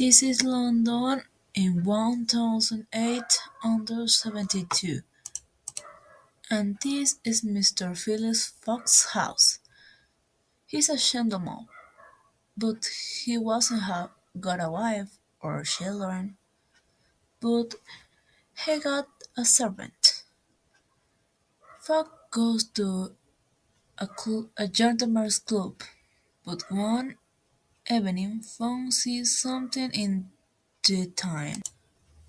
This is London in 1872, and this is Mr. Phileas Fox's house. He's a gentleman, but he wasn't got a wife or children, but he got a servant. Fox goes to a gentleman's club, but one evening Fox sees something in the time.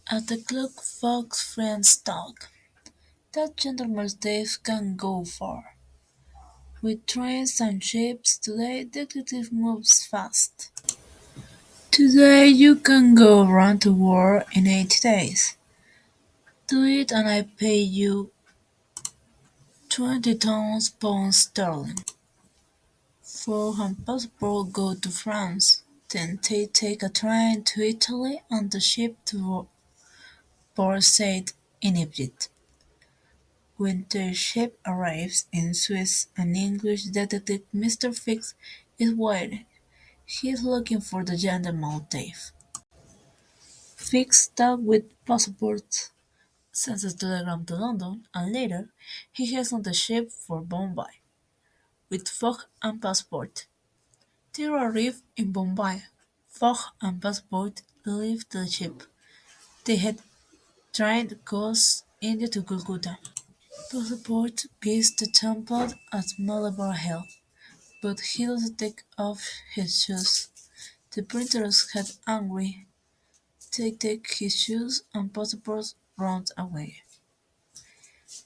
At the club, Fox's friends talk. That gentleman's days can go far. With trains and ships, today detective moves fast. Today you can go around the world in 8 days. Do it and I pay you 20,000 pounds sterling. For her passport go to France. Then they take a train to Italy and the ship to Port Said in Egypt. When the ship arrives in Suez, an English detective, Mr. Fix, is waiting. He is looking for the gentleman thief. Fix talks with passports, sends a telegram to London, and later he heads on the ship for Bombay with Fogg and passport. They arrive in Bombay. Fogg and passport leave the ship. They head train goes India to Calcutta. Passport visits the temple at Malabar Hill, but he doesn't take off his shoes. The printers get angry. They take his shoes and passport runs away.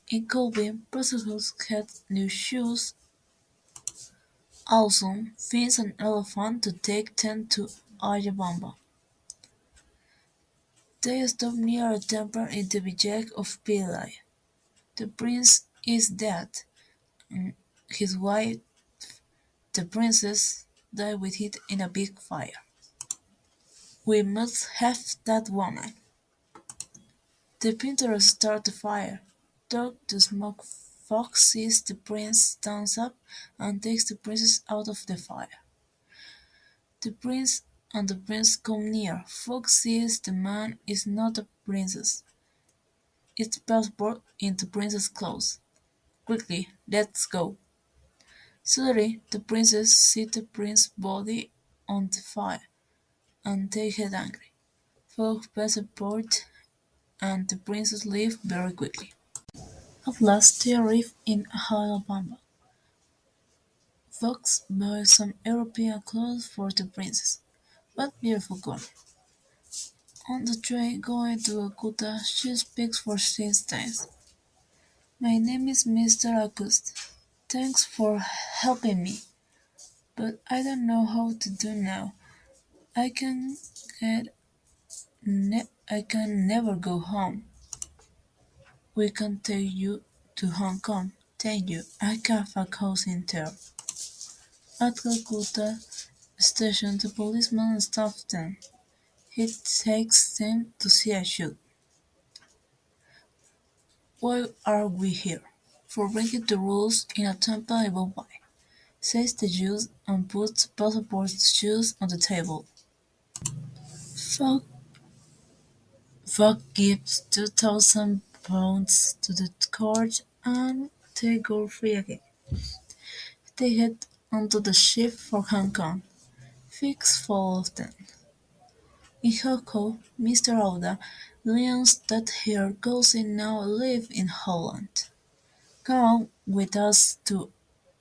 In Colby, prosecutors get new shoes. Also finds an elephant to take them to Ayabamba. They stop near a temple in the village of Pillai. The prince is dead, and his wife, the princess, died with it in a big fire. We must have that woman. The painters start the fire. Though the smoke Fox sees the prince stands up and takes the princess out of the fire. The prince and the prince come near. Fox sees the man is not a princess. It's passport in the princess' clothes. Quickly, let's go. Suddenly, the princess sees the prince's body on the fire, and they get angry. Fox passport and the princess leave very quickly. At last they arrive in Alabama. Fox buys some European clothes for the princess. What beautiful color! On the train going to Calcutta, she speaks for 6 days. My name is Mr. Auguste. Thanks for helping me, but I don't know how to do now. I can get I can never go home. We can take you to Hong Kong. Thank you. I have a cousin there. At Calcutta station, the policeman stops them. He takes them to see a shoot. Why are we here? For breaking the rules in a temple in Bombay, says the Jew and puts Passport's shoes on the table. Fogg gives 2,000 pounds to the court and they go free again. They head onto the ship for Hong Kong. Fix follows them. In Hong Kong, Mr. Oda learns that her cousin now lives in Holland. Come with us to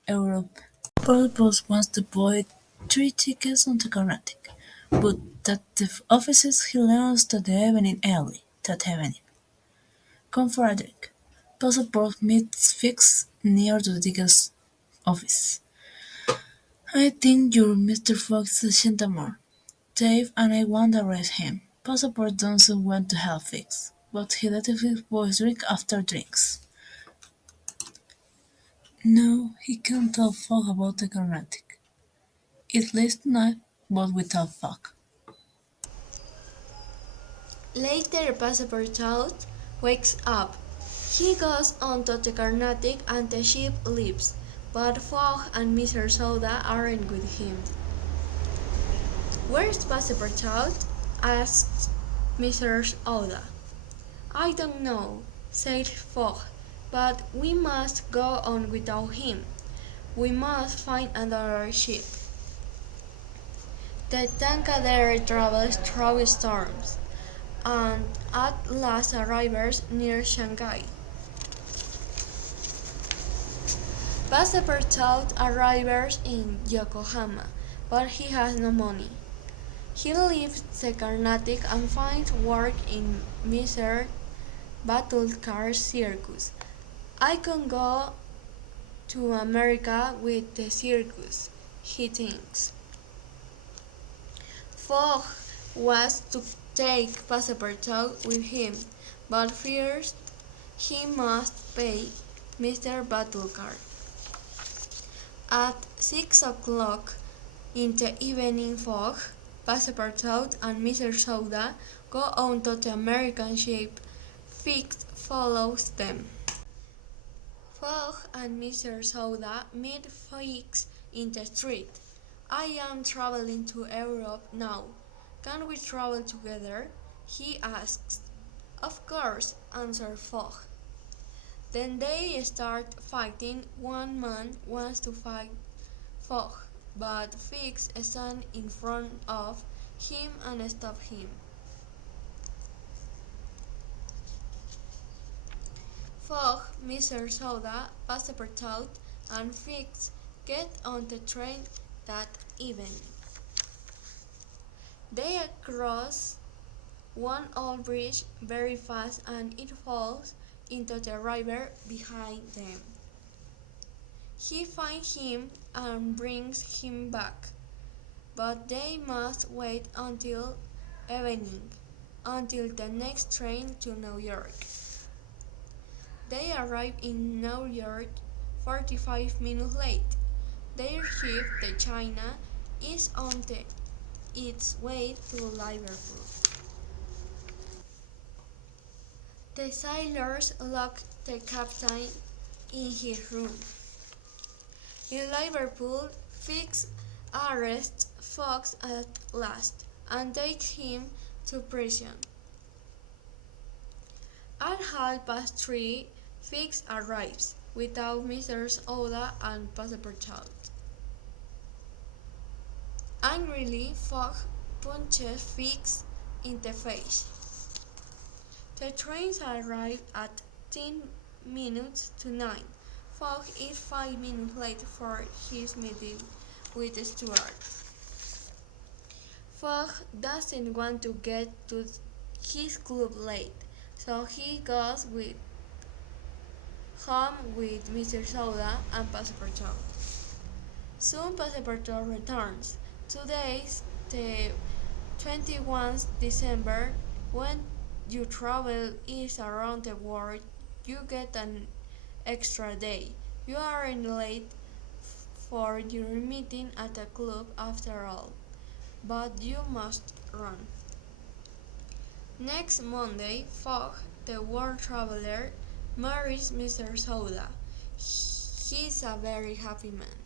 Europe. Purpose wants to buy 3 tickets on the Carnatic, but at the offices he learns that the evening early, that evening. Come for a drink. Passport meets Fix near the tickets office. I think you're Mr. Fox's gentleman. Dave and I want to arrest him. Passport doesn't want to help Fix, but he lets his boys drink after drinks. No, he can't tell Fogg about the Carnatic. It leaves tonight, but without Fogg. Later, Passepartout wakes up. He goes onto the Carnatic and the ship leaves, but Fogg and Mr. Soda aren't with him. Where's Passepartout? asked Mrs. Oda. I don't know, said Fogg, but we must go on without him. We must find another ship. The Tankadere travels through storms, and at last arrives near Shanghai. Passepartout arrives in Yokohama, but he has no money. He leaves the Carnatic and finds work in Mr. Batulcar's circus. I can go to America with the circus, he thinks. Fogg was to take Passepartout with him, but first he must pay Mr. Batulcar. At 6 o'clock in the evening, Fogg, Passepartout, and Mr. Soda go on to the American ship. Fix follows them. Fogg and Mr. Soda meet Fix in the street. I am traveling to Europe now. Can we travel together? He asks. Of course, answered Fogg. Then they start fighting. One man wants to fight Fogg, but Fix stands in front of him and stops him. Fogg, Mr. Soda, Passepartout, and Fix get on the train that evening. They cross one old bridge very fast and it falls into the river behind them. He finds him and brings him back, but they must wait until evening, until the next train to New York. They arrive in New York 45 minutes late. Their ship, the China, is on its way to Liverpool. The sailors lock the captain in his room. In Liverpool, Fix arrests Fogg at last and takes him to prison. At 3:30, Fix arrives, without Mrs. Oda and Passepartout. Angrily, Fogg punches Fix in the face. The trains arrive at 10 minutes to 9. Fogg is 5 minutes late for his meeting with the steward. Fogg doesn't want to get to his club late, so he goes home with Mr. Soda and Passepartout. Soon Passepartout returns. Today is the 21st December. When you travel east around the world, you get an extra day. You aren't late for your meeting at the club after all, but you must run. Next Monday, Fogg, the world traveler, marries Mr. Soda. He's a very happy man.